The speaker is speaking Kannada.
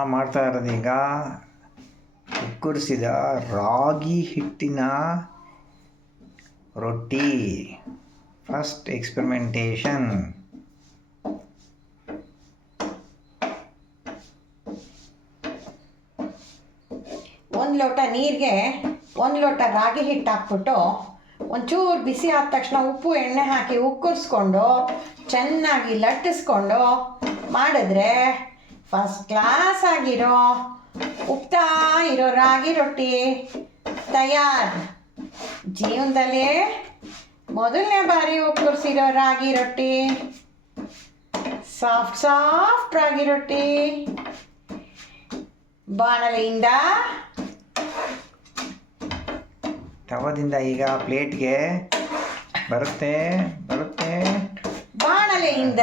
ನಾನು ಮಾಡ್ತಾ ಇರೋದು ಈಗ ಕುಕ್ಕರಿಸಿದ ರಾಗಿ ಹಿಟ್ಟಿನ ರೊಟ್ಟಿ. First experimentation. ಒಂದು ಲೋಟ ನೀರಿಗೆ 1 ಲೋಟ ರಾಗಿ ಹಿಟ್ಟು ಹಾಕ್ಬಿಟ್ಟು ಒಂಚೂರು ಬಿಸಿ ಆದ ತಕ್ಷಣ ಉಪ್ಪು ಎಣ್ಣೆ ಹಾಕಿ ಉಕ್ಕರಿಸ್ಕೊಂಡು ಚೆನ್ನಾಗಿ ಲಟ್ಟಿಸ್ಕೊಂಡು ಮಾಡಿದ್ರೆ ಫಸ್ಟ್ ಕ್ಲಾಸ್ ಆಗಿರೋ ಉಪ್ತಾ ಇರೋ ರಾಗಿ ರೊಟ್ಟಿ ತಯಾರು. ಜೀವನದಲ್ಲಿ ಮೊದಲನೇ ಬಾರಿ ಉಕ್ಕರಿಸಿರೋ ರಾಗಿ ರೊಟ್ಟಿ, ಸಾಫ್ಟ್ ರಾಗಿ ರೊಟ್ಟಿ ಬಾಣಲೆಯಿಂದ ತವದಿಂದ ಈಗ ಪ್ಲೇಟ್ಗೆ ಬರುತ್ತೆ ಬಾಣಲೆಯಿಂದ